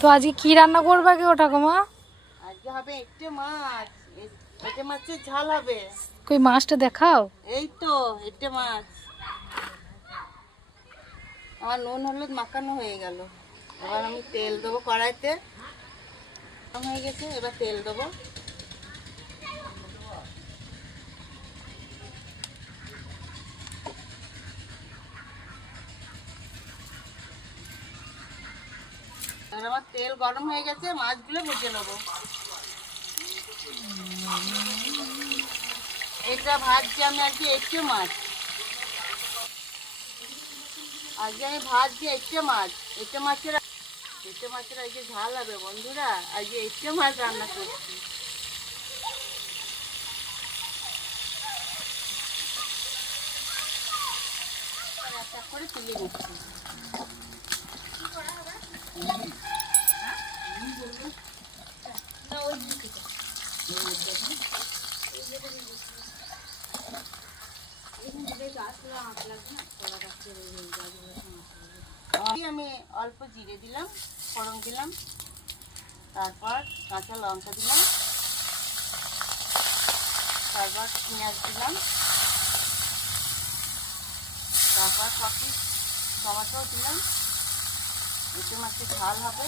তো আজকে কি রান্না করবে গো ঠাকুমা? আজকে হবে একটা মাছ, একটা মাছের ঝাল হবে। কই মাছটা দেখাও। এই তো একটা মাছ। আমার নুন হলুদ মাখানো হয়ে গেল। এবার আমি তেল দেবো কড়াইতে। গরম হয়ে গেছে, এবার তেল দেবো। এবার আমার তেল গরম হয়ে গেছে, মাছগুলো ভেজে নেবো। এটা ভাজছি আমি আজকে একটু মাছ। আজকে আমি ভাজছি একটু মাছ। একটু মাছের আজকে ঝাল হবে বন্ধুরা। আজকে একটু মাছ রান্না করছি। এক এক করে তুলে নিচ্ছি। আমি অল্প জিরে দিলাম, ফোড়ন দিলাম, তারপর কাঁচা লঙ্কা দিলাম, তারপর পেঁয়াজ দিলাম, তারপর কপি টমেটো দিলাম। একটু মাছের ঝাল হবে।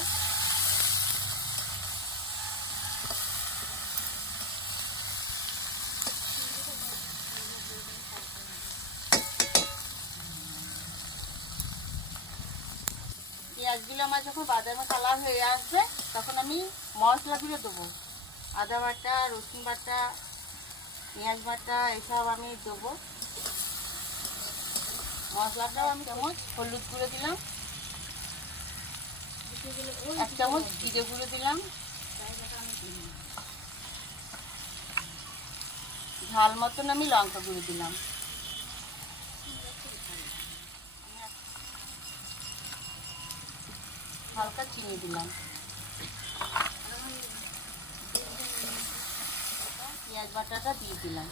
পেঁয়াজগুলো আমার যখন বাদামি কালার হয়ে আসবে তখন আমি মশলাগুলো দেবো। আদা বাটা, রসুন বাটা, পেঁয়াজ বাটা এসব আমি দেবো। মশলাটাও আমি চামচ হলুদ গুঁড়ো দিলাম, 1 চামচ জিরে গুঁড়ো দিলাম, ঝাল মতন আমি লঙ্কা গুঁড়ো দিলাম, হালকা চিনি দিলাম, পেঁয়াজ বাটাটা দিয়ে দিলাম।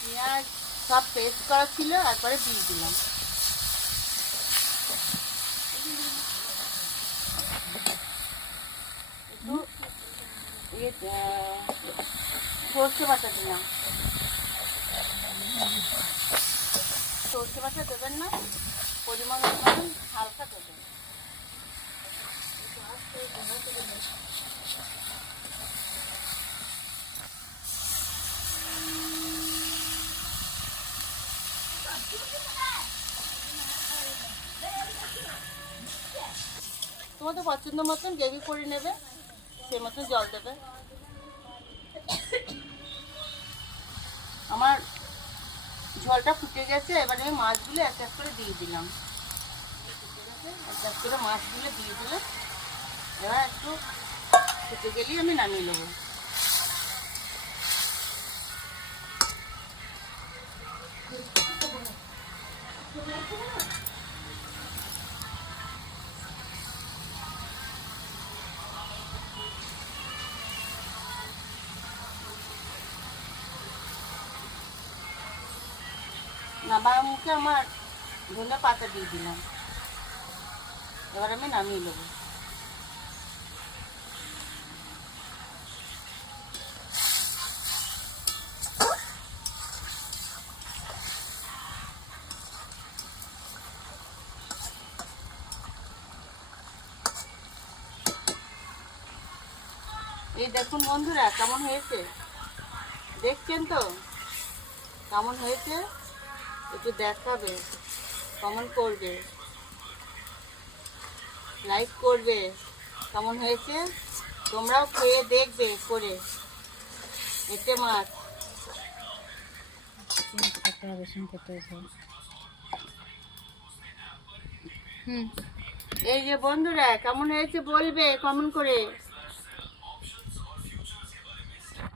পেঁয়াজ সব পেস্ট করা ছিল, তারপরে দিয়ে দিলাম। একটু সর্ষে বাটা দিলাম। সর্ষে বাটা দেবেন না, পরিমাণ মতন হালকা দেবেন। তোমাদের পছন্দ মতন গ্রেভি করে নেবে, সে মতন জল দেবে। আমার ঝোলটা ফুটে গেছে, এবার আমি মাছগুলো এক এক করে দিয়ে দিলাম। এক এক করে মাছগুলো দিয়ে দিলাম। এবার একটু ফুটে গেলেই আমি নামিয়ে নেবো। নামার মুখে আমার ধনে পাতা দিয়ে দিলাম। এবার আমি নামিয়ে নেবো। এই দেখুন বন্ধুরা কেমন হয়েছে, দেখছেন তো কেমন হয়েছে? একটু দেখাবে, কমেন্ট করবে, লাইক করবে। কেমন হয়েছে তোমরাও খেয়ে দেখবে করে। এতে মাছ এই যে বন্ধুরা কেমন হয়েছে বলবে কমেন্ট করে।